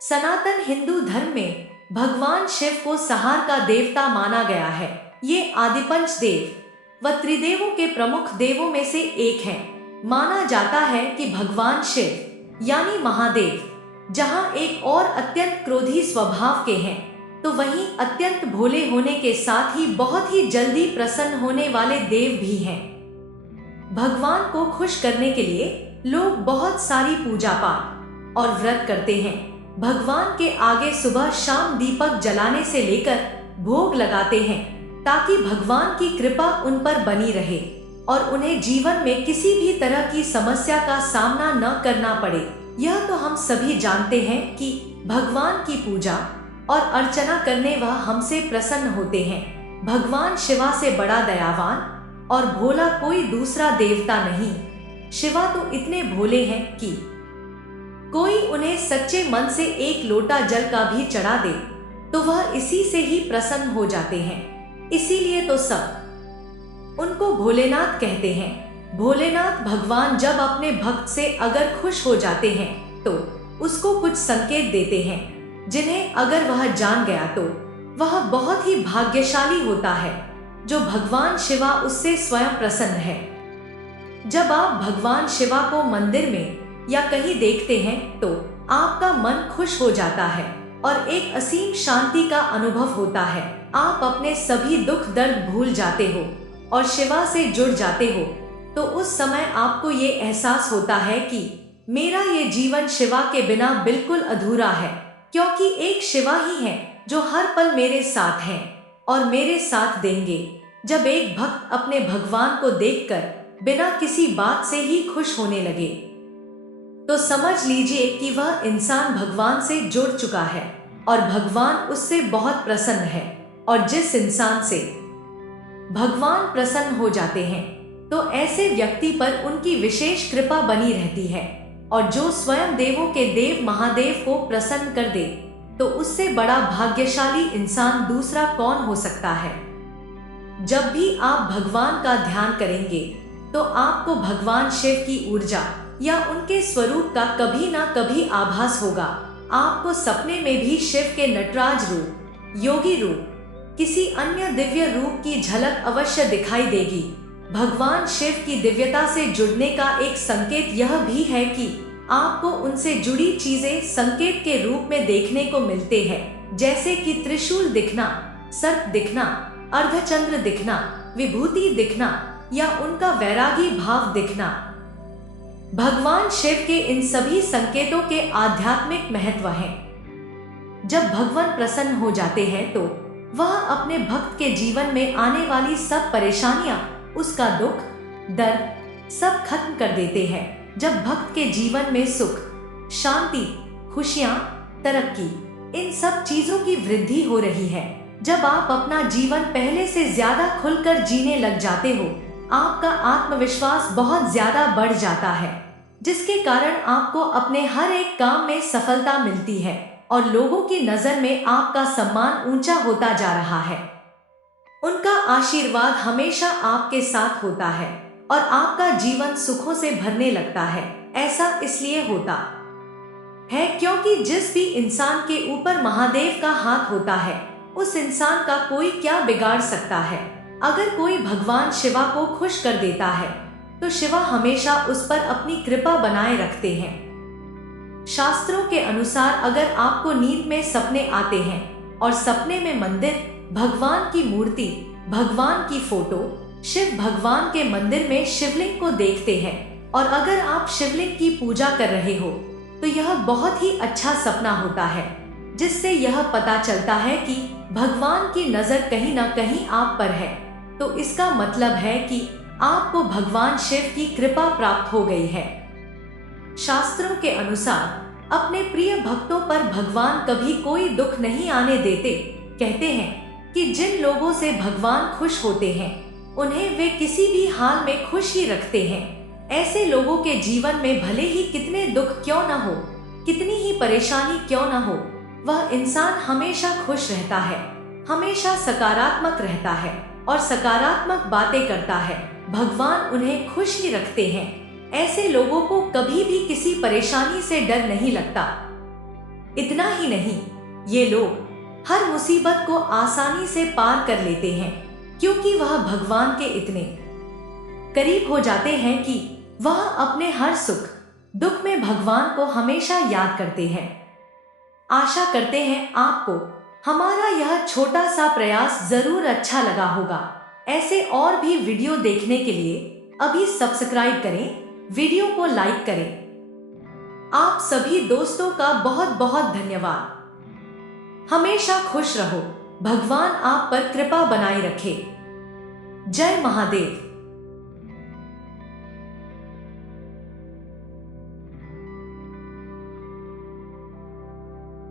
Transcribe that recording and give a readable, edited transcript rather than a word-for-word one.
सनातन हिंदू धर्म में भगवान शिव को संहार का देवता माना गया है। ये आदिपंच देव व त्रिदेवों के प्रमुख देवों में से एक हैं। माना जाता है कि भगवान शिव यानी महादेव जहां एक और अत्यंत क्रोधी स्वभाव के हैं, तो वहीं अत्यंत भोले होने के साथ ही बहुत ही जल्दी प्रसन्न होने वाले देव भी हैं। भगवान को खुश करने के लिए लोग बहुत सारी पूजा पाठ और व्रत करते हैं। भगवान के आगे सुबह शाम दीपक जलाने से लेकर भोग लगाते हैं ताकि भगवान की कृपा उन पर बनी रहे और उन्हें जीवन में किसी भी तरह की समस्या का सामना न करना पड़े। यह तो हम सभी जानते हैं कि भगवान की पूजा और अर्चना करने वह हमसे प्रसन्न होते हैं। भगवान शिवा से बड़ा दयावान और भोला कोई दूसरा देवता नहीं। शिवा तो इतने भोले हैं कि कोई उन्हें सच्चे मन से एक लोटा जल का भी चढ़ा दे तो वह इसी से ही प्रसन्न हो जाते हैं। इसीलिए तो सब उनको भोलेनाथ कहते हैं। भोलेनाथ भगवान जब अपने भक्त से अगर खुश हो जाते हैं तो उसको कुछ संकेत देते हैं, जिन्हें अगर वह जान गया तो वह बहुत ही भाग्यशाली होता है जो भगवान शिवा उससे स्वयं प्रसन्न है। जब आप भगवान शिवा को मंदिर में या कहीं देखते हैं तो आपका मन खुश हो जाता है और एक असीम शांति का अनुभव होता है। आप अपने सभी दुख दर्द भूल जाते हो और शिवा से जुड़ जाते हो। तो उस समय आपको ये एहसास होता है कि मेरा ये जीवन शिवा के बिना बिल्कुल अधूरा है, क्योंकि एक शिवा ही है जो हर पल मेरे साथ हैं और मेरे साथ देंगे। जब एक भक्त अपने भगवान को देखकर बिना किसी बात से ही खुश होने लगे तो समझ लीजिए कि वह इंसान भगवान से जुड़ चुका है और भगवान उससे बहुत प्रसन्न है। और जिस इंसान से भगवान प्रसन्न हो जाते हैं तो ऐसे व्यक्ति पर उनकी विशेष कृपा बनी रहती है। और जो स्वयं देवों के देव महादेव को प्रसन्न कर दे तो उससे बड़ा भाग्यशाली इंसान दूसरा कौन हो सकता है। जब भी आप भगवान का ध्यान करेंगे तो आपको भगवान शिव की ऊर्जा या उनके स्वरूप का कभी ना कभी आभास होगा। आपको सपने में भी शिव के नटराज रूप, योगी रूप, किसी अन्य दिव्य रूप की झलक अवश्य दिखाई देगी। भगवान शिव की दिव्यता से जुड़ने का एक संकेत यह भी है कि आपको उनसे जुड़ी चीजें संकेत के रूप में देखने को मिलते हैं, जैसे कि त्रिशूल दिखना, सर्प दिखना, अर्धचंद्र दिखना, विभूति दिखना या उनका वैरागी भाव दिखना। भगवान शिव के इन सभी संकेतों के आध्यात्मिक महत्व है। जब भगवान प्रसन्न हो जाते हैं तो वह अपने भक्त के जीवन में आने वाली सब परेशानियां, उसका दुख दर्द सब खत्म कर देते हैं। जब भक्त के जीवन में सुख, शांति, खुशियां, तरक्की, इन सब चीजों की वृद्धि हो रही है। जब आप अपना जीवन पहले से ज्यादा खुलकर जीने लग जाते हो, आपका आत्मविश्वास बहुत ज्यादा बढ़ जाता है, जिसके कारण आपको अपने हर एक काम में सफलता मिलती है और लोगों की नजर में आपका सम्मान ऊंचा होता जा रहा है। उनका आशीर्वाद हमेशा आपके साथ होता है और आपका जीवन सुखों से भरने लगता है। ऐसा इसलिए होता है क्योंकि जिस भी इंसान के ऊपर महादेव का हाथ होता है उस इंसान का कोई क्या बिगाड़ सकता है। अगर कोई भगवान शिवा को खुश कर देता है तो शिवा हमेशा उस पर अपनी कृपा बनाए रखते हैं। शास्त्रों के अनुसार अगर आपको नींद में सपने आते हैं और सपने में मंदिर, भगवान की मूर्ति, भगवान की फोटो, शिव भगवान के मंदिर में शिवलिंग को देखते हैं और अगर आप शिवलिंग की पूजा कर रहे हो तो यह बहुत ही अच्छा सपना होता है, जिससे यह पता चलता है कि भगवान की नजर कहीं ना कहीं आप पर है। तो इसका मतलब है कि आपको भगवान शिव की कृपा प्राप्त हो गई है। शास्त्रों के अनुसार अपने प्रिय भक्तों पर भगवान कभी कोई दुख नहीं आने देते। कहते हैं कि जिन लोगों से भगवान खुश होते हैं उन्हें वे किसी भी हाल में खुश ही रखते हैं। ऐसे लोगों के जीवन में भले ही कितने दुख क्यों न हो, कितनी ही परेशानी क्यों न हो, वह इंसान हमेशा खुश रहता है, हमेशा सकारात्मक रहता है और सकारात्मक बातें करता है। भगवान उन्हें खुश ही रखते हैं। ऐसे लोगों को कभी भी किसी परेशानी से डर नहीं लगता। इतना ही नहीं, ये लोग हर मुसीबत को आसानी से पार कर लेते हैं, क्योंकि वह भगवान के इतने करीब हो जाते हैं कि वह अपने हर सुख दुख में भगवान को हमेशा याद करते हैं। आशा करते हैं आपको हमारा यह छोटा सा प्रयास जरूर अच्छा लगा होगा। ऐसे और भी वीडियो देखने के लिए अभी सब्सक्राइब करें, वीडियो को लाइक करें। आप सभी दोस्तों का बहुत बहुत धन्यवाद। हमेशा खुश रहो, भगवान आप पर कृपा बनाए रखे। जय महादेव।